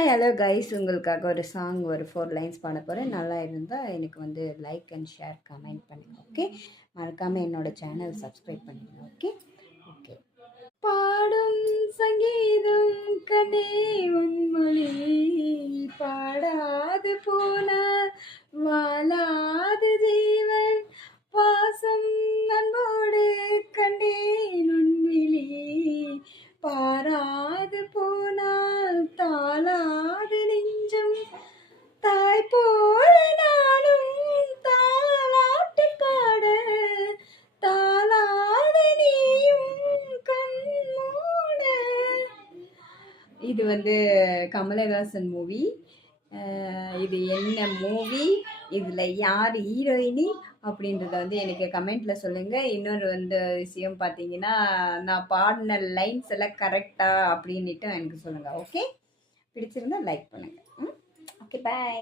Hi hello guys, உங்களுக்காக ஒரு song ஒரு 4 லைன்ஸ் பாட போகிறேன். நல்லா இருந்தால் எனக்கு வந்து லைக் அண்ட் ஷேர் கமெண்ட் பண்ணுங்கள். ஓகே, மறக்காமல் என்னோட சேனல் சப்ஸ்கிரைப் பண்ணுங்கள். Okay okay. பாடும் சங்கீதம் கண்ணே உன்மொழி பாடாது போனால் வாழாது ஜீவன் பாசம் அன்போடு கண்டேன் உன்விழி பாராது போனால் தாளாது நெஞ்சம் தாய் போல நானும் தாளாட்டு பாட தாளாது நீயும் கண்மூட. இது வந்து கமலஹாசன் மூவி. இது என்ன மூவி, இதில் யார் ஹீரோயினி அப்படின்றத வந்து எனக்கு கமெண்ட்டில் சொல்லுங்கள். இன்னொரு வந்து விஷயம் பார்த்தீங்கன்னா, நான் பாடின லைன்ஸ் எல்லாம் கரெக்டாக அப்படின்ட்டு எனக்கு சொல்லுங்கள். ஓகே, பிடிச்சிருந்தா லைக் பண்ணுங்கள். ஓகே, பாய்.